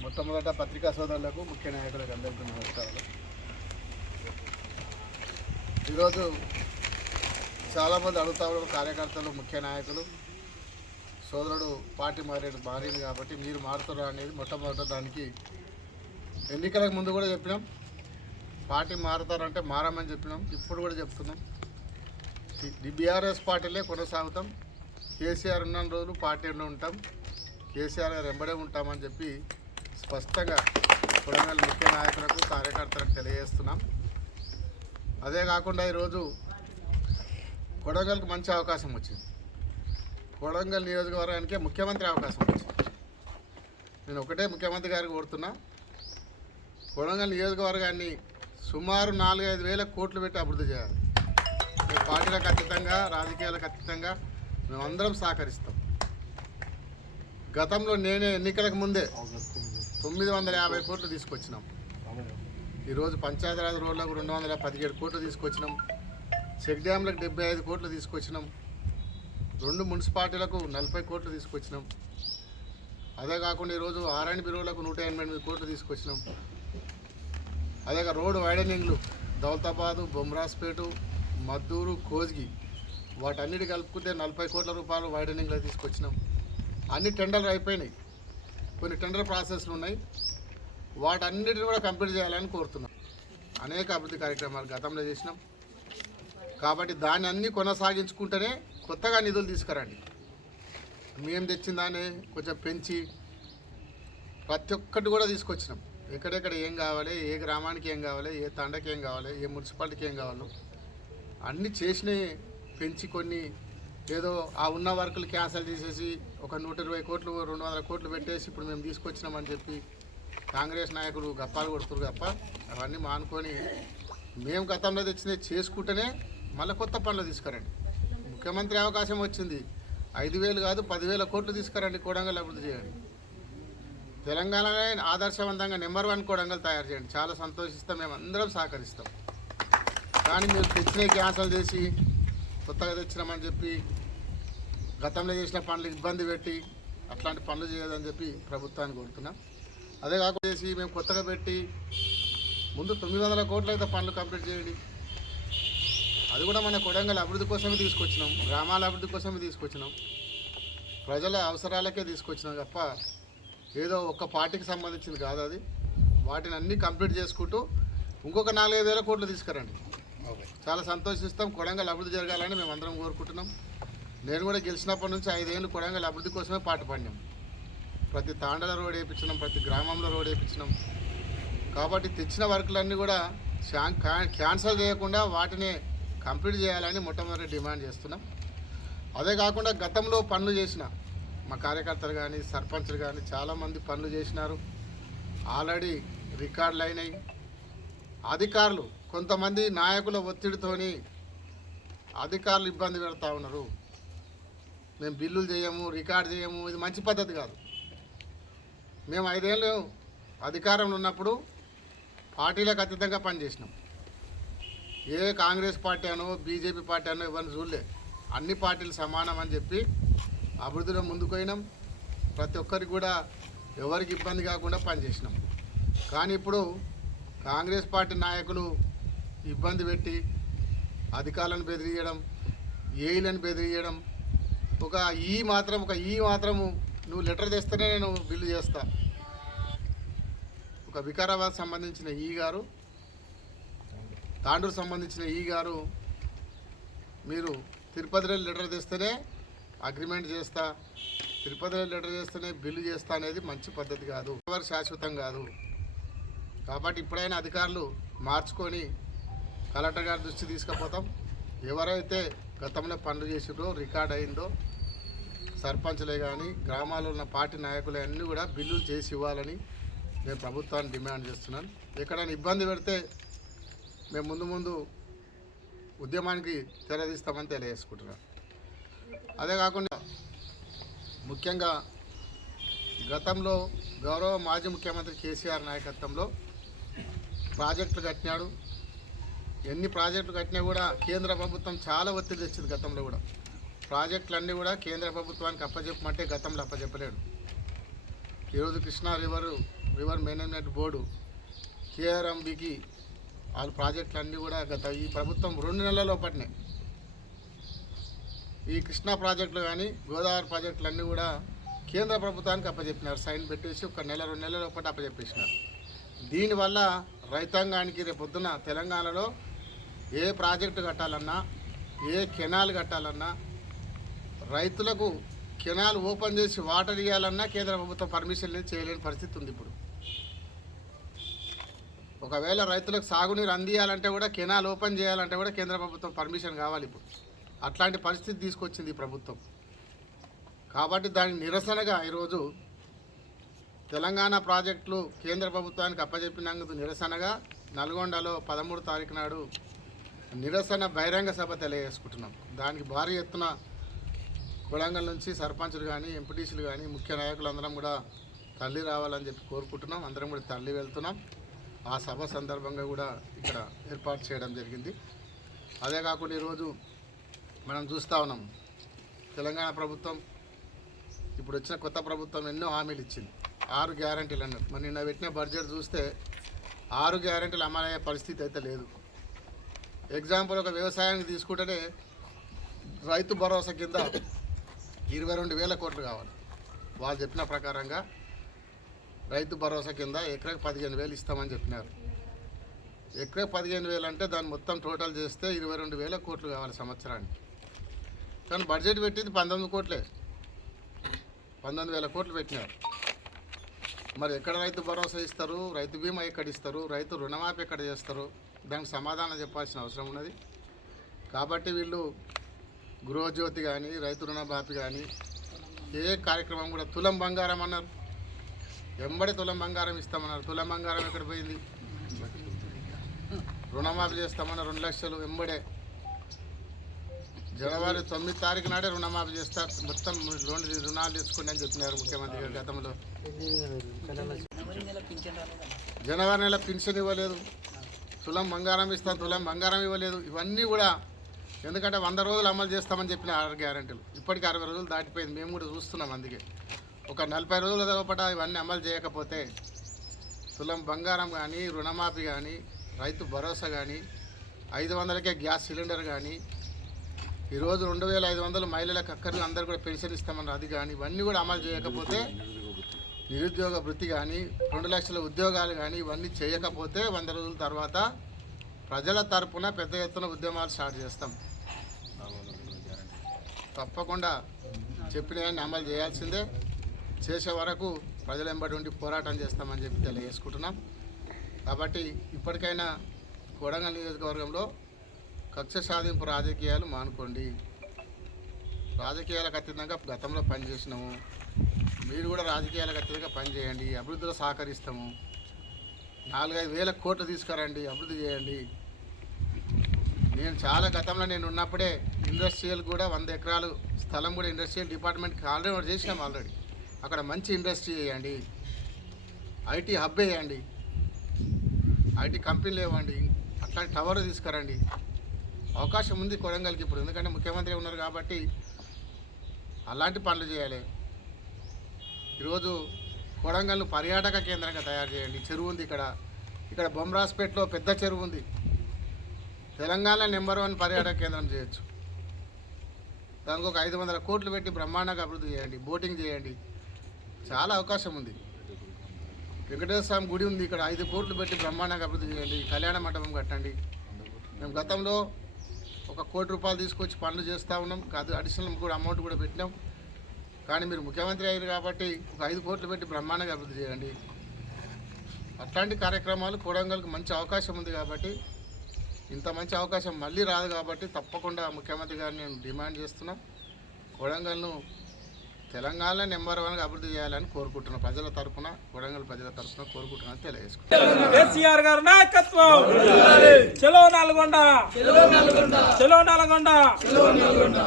మొట్టమొదట పత్రికా సోదరులకు ముఖ్య నాయకులకు అందరికీ నమస్కారాలు. ఈరోజు చాలామంది అడుగుతా ఉన్నారు, కార్యకర్తలు ముఖ్య నాయకులు సోదరుడు పార్టీ మారింది కాబట్టి మీరు మారుతారా అనేది మొట్టమొదట దానికి ఎన్నికలకు ముందు కూడా చెప్పినాం. పార్టీ మారుతారంటే మారమని చెప్పినాం, ఇప్పుడు కూడా చెప్తున్నాం. బీఆర్ఎస్ పార్టీలే కొనసాగుతాం. కేసీఆర్ ఉన్న రోజులు పార్టీలో ఉంటాం, కేసీఆర్ గారు వెంబడే ఉంటామని చెప్పి స్పష్టంగా కొడంగల్ ముఖ్య నాయకులకు కార్యకర్తలకు తెలియజేస్తున్నాం. అదే కాకుండా ఈరోజు కొడంగల్కి మంచి అవకాశం వచ్చింది. కొడంగల్ నియోజకవర్గానికి ముఖ్యమంత్రి అవకాశం వచ్చింది. నేను ఒకటే ముఖ్యమంత్రి గారికి కోరుతున్నా, కొడంగల్ నియోజకవర్గాన్ని సుమారు 4-5 వేల కోట్లు పెట్టి అభివృద్ధి చేయాలి. పార్టీలకు అతీతంగా, రాజకీయాలకు అతీతంగా మేమందరం సహకరిస్తాం. గతంలో నేనే ఎన్నికలకు ముందే 950 కోట్లు తీసుకొచ్చినాం. ఈరోజు పంచాయతీరాజ్ రోడ్లకు 217 కోట్లు తీసుకొచ్చినాం. చెక్ డ్యామ్లకు 75 కోట్లు తీసుకొచ్చినాం. 2 మున్సిపాలిటీలకు 40 కోట్లు తీసుకొచ్చినాం. అదే కాకుండా ఈరోజు ఆర్ఎండ్ బిరోలకు 188 కోట్లు తీసుకొచ్చినాం. అదే రోడ్డు వైడనింగ్లు దౌలతాబాదు, బొమ్రాస్పేట, మద్దూరు, కోజ్గి వాటన్నిటి కలుపుకుంటే 40 కోట్ల రూపాయలు వైడనింగ్లో తీసుకొచ్చినాం. అన్ని టెండర్లు అయిపోయినాయి, కొన్ని టెండర్ ప్రాసెస్లు ఉన్నాయి. వాటన్నిటిని కూడా కంప్లీట్ చేయాలని కోరుతున్నాం. అనేక అభివృద్ధి కార్యక్రమాలు గతంలో చేసినాం కాబట్టి దాన్ని అన్నీ కొనసాగించుకుంటేనే కొత్తగా నిధులు తీసుకురండి. మేము తెచ్చిన దాన్ని కొంచెం పెంచి ప్రతి ఒక్కటి కూడా తీసుకొచ్చినాం. ఎక్కడెక్కడ ఏం కావాలి, ఏ గ్రామానికి ఏం కావాలి, ఏ తండకి ఏం కావాలి, ఏ మున్సిపాలిటీకి ఏం కావాలో అన్నీ చేసినవి పెంచి కొన్ని ఏదో ఆ ఉన్న వర్కులు క్యాన్సిల్ చేసేసి ఒక 120 కోట్లు 200 కోట్లు పెట్టేసి ఇప్పుడు మేము తీసుకొచ్చినామని చెప్పి కాంగ్రెస్ నాయకులు గప్పాలు కొడుతున్నారు తప్ప అవన్నీ మానుకొని మేము గతంలో తెచ్చినవి చేసుకుంటేనే మళ్ళీ కొత్త పనులు తీసుకురండి. ముఖ్యమంత్రి అవకాశం వచ్చింది, 5,000 కాదు 10,000 కోట్లు తీసుకురండి, కొడంగల్ అభివృద్ధి చేయండి. తెలంగాణలో ఆదర్శవంతంగా నెంబర్ 1 కొడంగల్ తయారు చేయండి. చాలా సంతోషిస్తాం, మేము అందరం సహకరిస్తాం. కానీ మీరు తెచ్చినవి క్యాన్సల్ చేసి కొత్తగా తెచ్చినామని చెప్పి గతంలో చేసిన పనులు ఇబ్బంది పెట్టి అట్లాంటి పనులు చేయదని చెప్పి ప్రభుత్వాన్ని కోరుతున్నాం. అదే కాకుండా చేసి మేము కొత్తగా పెట్టి ముందు 900 కోట్లు అయితే పనులు కంప్లీట్ చేయండి. అది కూడా మన కొడంగల్ అభివృద్ధి కోసమే తీసుకొచ్చినాం, గ్రామాల అభివృద్ధి కోసమే తీసుకొచ్చినాం, ప్రజల అవసరాలకే తీసుకొచ్చినాం తప్ప ఏదో ఒక్క పార్టీకి సంబంధించింది కాదు. అది వాటిని అన్నీ కంప్లీట్ చేసుకుంటూ ఇంకొక 4,000 కోట్లు తీసుకురండి. చాలా సంతోషిస్తాం. కొడంగల్ అభివృద్ధి జరగాలని మేము అందరం కోరుకుంటున్నాం. నేను కూడా గెలిచినప్పటి నుంచి 5 ఏళ్ళు కొడంగల్ అభివృద్ధి కోసమే పాటు పడినాం. ప్రతి తాండల రోడ్ వేయించినాం, ప్రతి గ్రామంలో రోడ్ వేయించినాం. కాబట్టి తెచ్చిన వర్కులన్నీ కూడా క్యాన్సల్ చేయకుండా వాటిని కంప్లీట్ చేయాలని మొట్టమొదటి డిమాండ్ చేస్తున్నాం. అదే కాకుండా గతంలో పనులు చేసిన మా కార్యకర్తలు కానీ సర్పంచ్లు కానీ చాలామంది పనులు చేసినారు, ఆల్రెడీ రికార్డులు అయినాయి. అధికారులు కొంతమంది నాయకుల ఒత్తిడితోని అధికారులు ఇబ్బంది పెడతా ఉన్నారు. మేము బిల్లులు చేయము, రికార్డు చేయము, ఇది మంచి పద్ధతి కాదు. మేము 5 ఏళ్ళు అధికారంలో ఉన్నప్పుడు పార్టీలకు అతీతంగా పనిచేసినాం. ఏ కాంగ్రెస్ పార్టీ అనో బీజేపీ పార్టీ అనో ఎవరిని చూడలే, అన్ని పార్టీలు సమానం అని చెప్పి అభివృద్ధిలో ముందుకు పోయినాం. ప్రతి ఒక్కరికి కూడా ఎవరికి ఇబ్బంది కాకుండా పనిచేసినాం. కానీ ఇప్పుడు కాంగ్రెస్ పార్టీ నాయకులు ఇబ్బంది పెట్టి అధికారులను బెదిరియడం, ఏఈలను బెదిరియడం, ఒక ఈ మాత్రము నువ్వు లెటర్ తెస్తేనే నేను బిల్లు చేస్తా. ఒక వికారాబాద్ సంబంధించిన ఈ గారు, తాండూరు సంబంధించిన ఈ గారు, మీరు తిరుపతిలో లెటర్ తెస్తేనే అగ్రిమెంట్ చేస్తా, తిరుపతిలో లెటర్ చేస్తేనే బిల్లు చేస్తా అనేది మంచి పద్ధతి కాదు, ఎవరు శాశ్వతం కాదు. కాబట్టి ఇప్పుడైనా అధికారులు మార్చుకొని కలెక్టర్ గారి దృష్టి తీసుకుపోతాం. ఎవరైతే గతంలో పనులు చేసిరో రికార్డ్ అయిందో సర్పంచ్లే కానీ గ్రామాల్లో ఉన్న పార్టీ నాయకులే అన్నీ కూడా బిల్లులు చేసి ఇవ్వాలని నేను ప్రభుత్వాన్ని డిమాండ్ చేస్తున్నాను. ఎక్కడైనా ఇబ్బంది పెడితే మేము ముందు ఉద్యమానికి తెరదీస్తామని తెలియజేసుకుంటున్నాను. అదే కాకుండా ముఖ్యంగా గతంలో గౌరవ మాజీ ముఖ్యమంత్రి కేసీఆర్ నాయకత్వంలో ప్రాజెక్టులు కట్టినాడు. ఎన్ని ప్రాజెక్టులు కట్టినా కూడా కేంద్ర ప్రభుత్వం చాలా ఒత్తిడి తెచ్చింది. గతంలో కూడా ప్రాజెక్టులన్నీ కూడా కేంద్ర ప్రభుత్వానికి అప్పచెప్పమంటే గతంలో అప్పచెప్పలేడు. ఈరోజు కృష్ణా రివర్ మేనేజ్మెంట్ బోర్డు KRMBకి వాళ్ళ ప్రాజెక్టులన్నీ కూడా ఈ ప్రభుత్వం 2 నెలల్లో పట్టినాయి. ఈ కృష్ణా ప్రాజెక్టులు కానీ గోదావరి ప్రాజెక్టులన్నీ కూడా కేంద్ర ప్రభుత్వానికి అప్పచెప్పినారు. సైన్ పెట్టేసి 1 నెల 2 నెలల లోపల అప్పచెప్పేసినారు. దీనివల్ల రైతాంగానికి రేపొద్దున తెలంగాణలో ఏ ప్రాజెక్టు కట్టాలన్నా, ఏ కెనాల్ కట్టాలన్నా, రైతులకు కెనాల్ ఓపెన్ చేసి వాటర్ ఇవ్వాలన్నా కేంద్ర ప్రభుత్వం పర్మిషన్ చేయలేని పరిస్థితి ఉంది. ఇప్పుడు ఒకవేళ రైతులకు సాగునీరు అందియాలంటే కూడా, కెనాల్ ఓపెన్ చేయాలంటే కూడా కేంద్ర ప్రభుత్వం పర్మిషన్ కావాలి. ఇప్పుడు అట్లాంటి పరిస్థితి తీసుకొచ్చింది ఈ ప్రభుత్వం. కాబట్టి దానికి నిరసనగా ఈరోజు తెలంగాణ ప్రాజెక్టులు కేంద్ర ప్రభుత్వానికి అప్పచెప్పినందుకు నిరసనగా నల్గొండలో 13 తారీఖు నాడు నిరసన బహిరంగ సభ తెలియజేసుకుంటున్నాం. దానికి భారీ ఎత్తున కొడంగల్ నుంచి సర్పంచులు కానీ, ఎంపీటీసీలు కానీ, ముఖ్య నాయకులందరం కూడా తరలి రావాలని చెప్పి కోరుకుంటున్నాం. అందరం కూడా తరలి వెళ్తున్నాం. ఆ సభ సందర్భంగా కూడా ఇక్కడ ఏర్పాటు చేయడం జరిగింది. అదే కాకుండా ఈరోజు మనం చూస్తూ ఉన్నాం, తెలంగాణ ప్రభుత్వం ఇప్పుడు వచ్చిన కొత్త ప్రభుత్వం ఎన్నో హామీలు ఇచ్చింది. 6 గ్యారంటీలు అన్నారు. మరి నిన్న పెట్టిన బడ్జెట్ చూస్తే 6 గ్యారంటీలు అమలయ్యే పరిస్థితి అయితే లేదు. ఎగ్జాంపుల్ ఒక వ్యవసాయానికి తీసుకుంటేనే రైతు భరోసా కింద 22,000 కోట్లు కావాలి. వాళ్ళు చెప్పిన ప్రకారంగా రైతు భరోసా కింద ఎకరాకి 15,000 ఇస్తామని చెప్పినారు. ఎకరాకి 15,000 అంటే దాన్ని మొత్తం టోటల్ చేస్తే 22,000 కోట్లు కావాలి సంవత్సరానికి. కానీ బడ్జెట్ పెట్టింది 19 కోట్లే, 19,000 కోట్లు పెట్టినారు. మరి ఎక్కడ రైతు భరోసా ఇస్తారు, రైతు బీమా ఎక్కడ ఇస్తారు, రైతు రుణమాఫీ ఎక్కడ చేస్తారు? దానికి సమాధానం చెప్పాల్సిన అవసరం ఉన్నది. కాబట్టి వీళ్ళు గృహజ్యోతి కానీ, రైతు రుణమాఫీ కానీ, ఏ కార్యక్రమం కూడా తులం బంగారం అన్నారు. ఎంబడే తులం బంగారం ఇస్తామన్నారు. తులం బంగారం ఎక్కడ పోయింది? రుణమాఫీ చేస్తామన్నారు 2 లక్షలు ఎంబడే. జనవరి 9 తారీఖు నాడే రుణమాఫీ చేస్తారు, మొత్తం రుణాలు తెచ్చుకోండి అని చెప్పినారు ముఖ్యమంత్రి గారు గతంలో. జనవరి నెల పెన్షన్ ఇవ్వలేదు. తులం బంగారం ఇస్తాం, తులం బంగారం ఇవ్వలేదు. ఇవన్నీ కూడా ఎందుకంటే 100 రోజులు అమలు చేస్తామని చెప్పిన 6 గ్యారెంటీలు ఇప్పటికీ 60 రోజులు దాటిపోయింది. మేము కూడా చూస్తున్నాం. అందుకే ఒక 40 రోజుల లోపల ఇవన్నీ అమలు చేయకపోతే తులం బంగారం కానీ, రుణమాఫీ కానీ, రైతు భరోసా కానీ, 500కే గ్యాస్ సిలిండర్ కానీ, ఈరోజు 2,500 మహిళలకు అక్కడికి అందరు కూడా పెన్షన్ ఇస్తామన్నారు, అది కానీ, ఇవన్నీ కూడా అమలు చేయకపోతే నిరుద్యోగ వృత్తి కానీ, 2 లక్షల ఉద్యోగాలు కానీ, ఇవన్నీ చేయకపోతే 100 రోజుల తర్వాత ప్రజల తరపున పెద్ద ఎత్తున ఉద్యమాలు స్టార్ట్ చేస్తాం. తప్పకుండా చెప్పినవన్నీ అమలు చేయాల్సిందే. చేసే వరకు ప్రజల వెంబడి ఉండి పోరాటం చేస్తామని చెప్పి తెలియజేసుకుంటున్నాం. కాబట్టి ఇప్పటికైనా కొడంగల్ నియోజకవర్గంలో కక్ష సాధింపు రాజకీయాలు మానుకోండి. రాజకీయాలకు అతీతంగా గతంలో పనిచేసినాము. మీరు కూడా రాజకీయాలకు అతీతంగా పనిచేయండి. అభివృద్ధిలో సహకరిస్తాము. 4-5 వేల కోట్లు తీసుకురండి, అభివృద్ధి చేయండి. నేను చాలా గతంలో నేను ఉన్నప్పుడే ఇండస్ట్రియల్ కూడా 100 ఎకరాలు స్థలం కూడా ఇండస్ట్రియల్ డిపార్ట్మెంట్కి ఆల్రెడీ చేసినాం. ఆల్రెడీ అక్కడ మంచి ఇండస్ట్రీ వేయండి, ఐటీ హబ్ వేయండి, ఐటీ కంపెనీలు ఇవ్వండి, అట్లాంటి టవర్ తీసుకురండి. అవకాశం ఉంది కొడంగల్కి ఇప్పుడు, ఎందుకంటే ముఖ్యమంత్రి ఉన్నారు కాబట్టి అలాంటి పనులు చేయాలి. ఈరోజు కొడంగల్ను పర్యాటక కేంద్రంగా తయారు చేయండి. చెరువు ఉంది ఇక్కడ బొమ్రాజ్పేటలో పెద్ద చెరువు ఉంది. తెలంగాణ నెంబర్ 1 పర్యాటక కేంద్రం చేయొచ్చు. దానికి ఒక 500 కోట్లు పెట్టి బ్రహ్మాండంగా అభివృద్ధి చేయండి, బోటింగ్ చేయండి. చాలా అవకాశం ఉంది. వెంకటేశ్వర స్వామి గుడి ఉంది, ఇక్కడ 5 కోట్లు పెట్టి బ్రహ్మాండంగా అభివృద్ధి చేయండి. కళ్యాణ మండపం కట్టండి. మేము గతంలో 1 కోటి రూపాయలు తీసుకొచ్చి పనులు చేస్తూ ఉన్నాం. కాదు అడిషనల్ కూడా అమౌంట్ కూడా పెట్టినాం. కానీ మీరు ముఖ్యమంత్రి అయ్యారు కాబట్టి ఒక 5 కోట్లు పెట్టి బ్రహ్మాండంగా అభివృద్ధి చేయండి. అట్లాంటి కార్యక్రమాలు కొడంగల్కి మంచి అవకాశం ఉంది కాబట్టి, ఇంత మంచి అవకాశం మళ్ళీ రాదు కాబట్టి తప్పకుండా ముఖ్యమంత్రి గారిని నేను డిమాండ్ చేస్తున్నా. కొడంగల్ను తెలంగాణ నెంబర్ 1గా అభివృద్ధి చేయాలని కోరుకుంటున్నాను. ప్రజల తరఫున, కొడంగల్ ప్రజల తరఫున కోరుకుంటున్నాను తెలియజేసుకుంటున్నాను. కేసీఆర్ గారి నాయకత్వం. చలో నల్గొండ, చలో నల్గొండ, చలో నల్గొండ.